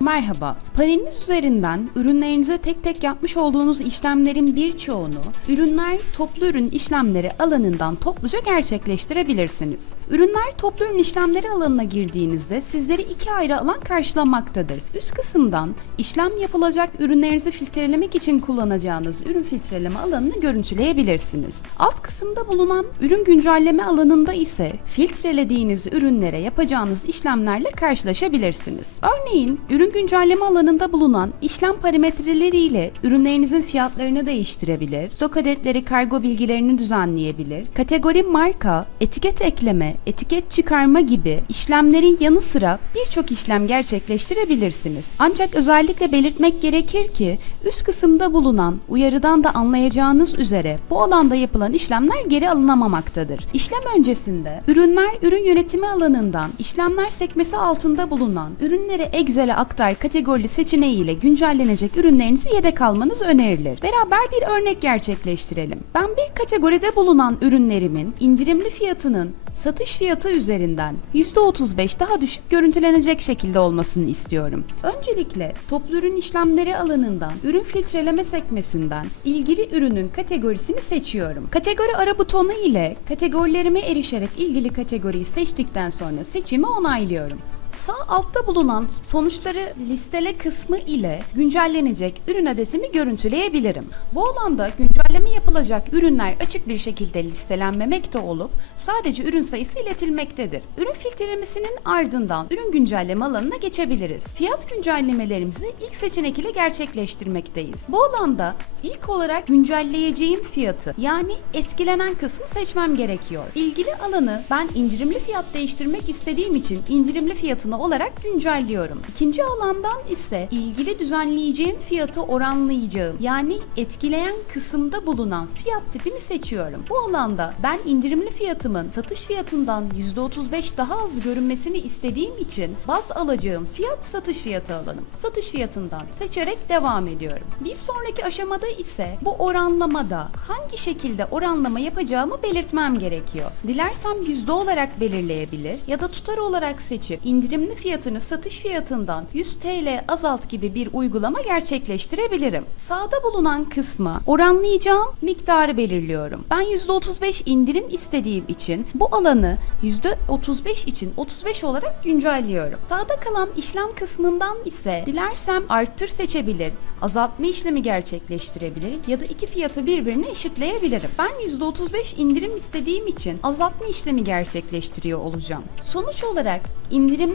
merhaba. Paneliniz üzerinden ürünlerinize tek tek yapmış olduğunuz işlemlerin birçoğunu ürünler toplu ürün işlemleri alanından topluca gerçekleştirebilirsiniz. Ürünler toplu ürün işlemleri alanına girdiğinizde sizleri iki ayrı alan karşılamaktadır. Üst kısımdan işlem yapılacak ürünlerinizi filtrelemek için kullanacağınız ürün filtreleme alanını görüntüleyebilirsiniz. Alt kısımda bulunan ürün güncelleme alanında ise filtrelediğiniz ürünlere yapacağınız işlemlerle karşılaşabilirsiniz. Örneğin ürün güncelleme alanında bulunan işlem parametreleriyle ürünlerinizin fiyatlarını değiştirebilir, stok adetleri kargo bilgilerini düzenleyebilir, kategori marka, etiket ekleme, etiket çıkarma gibi işlemlerin yanı sıra birçok işlem gerçekleştirebilirsiniz. Ancak özellikle belirtmek gerekir ki üst kısımda bulunan uyarıdan da anlayacağınız üzere bu alanda yapılan işlemler geri alınamamaktadır. İşlem öncesinde ürünler ürün yönetimi alanından işlemler sekmesi altında bulunan ürünlere Excel'e aktar kategorili seçeneğiyle güncellenecek ürünlerinizi yedek almanız önerilir. Beraber bir örnek gerçekleştirelim. Ben bir kategoride bulunan ürünlerimin indirimli fiyatının satış fiyatı üzerinden %35 daha düşük görüntülenecek şekilde olmasını istiyorum. Öncelikle toplu ürün işlemleri alanından ürün filtreleme sekmesinden ilgili ürünün kategorisini seçiyorum. Kategori ara butonu ile kategorilerime erişerek ilgili kategoriyi seçtikten sonra seçimi onaylıyorum. Sağ altta bulunan sonuçları listele kısmı ile güncellenecek ürün adresimi görüntüleyebilirim. Bu alanda güncelleme yapılacak ürünler açık bir şekilde listelenmemekte olup sadece ürün sayısı iletilmektedir. Ürün filtrelemesinin ardından ürün güncelleme alanına geçebiliriz. Fiyat güncellemelerimizi ilk seçenek ile gerçekleştirmekteyiz. Bu alanda ilk olarak güncelleyeceğim fiyatı yani etkilenen kısmı seçmem gerekiyor. İlgili alanı ben indirimli fiyat değiştirmek istediğim için indirimli fiyatını olarak güncelliyorum. İkinci alandan ise ilgili düzenleyeceğim fiyatı oranlayacağım. Yani etkileyen kısımda bulunan fiyat tipini seçiyorum. Bu alanda ben indirimli fiyatımın satış fiyatından %35 daha az görünmesini istediğim için baz alacağım fiyat satış fiyatı alanım. Satış fiyatından seçerek devam ediyorum. Bir sonraki aşamada ise bu oranlamada hangi şekilde oranlama yapacağımı belirtmem gerekiyor. Dilersem yüzde olarak belirleyebilir ya da tutar olarak seçip indirimli fiyatını satış fiyatından 100 TL azalt gibi bir uygulama gerçekleştirebilirim. Sağda bulunan kısma oranlayacağım miktarı belirliyorum. Ben %35 indirim istediğim için bu alanı %35 için 35 olarak güncelliyorum. Sağda kalan işlem kısmından ise dilersem arttır seçebilir, azaltma işlemi gerçekleştirebilir ya da iki fiyatı birbirine eşitleyebilirim. Ben %35 indirim istediğim için azaltma işlemi gerçekleştiriyor olacağım. Sonuç olarak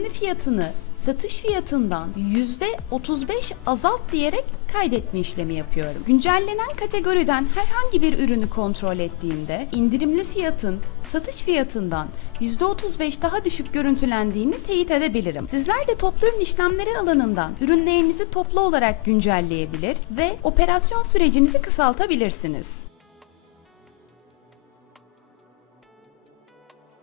indirimli fiyatını satış fiyatından %35 azalt diyerek kaydetme işlemi yapıyorum. Güncellenen kategoriden herhangi bir ürünü kontrol ettiğimde indirimli fiyatın satış fiyatından %35 daha düşük görüntülendiğini teyit edebilirim. Sizler de toplu ürün işlemleri alanından ürünlerinizi toplu olarak güncelleyebilir ve operasyon sürecinizi kısaltabilirsiniz.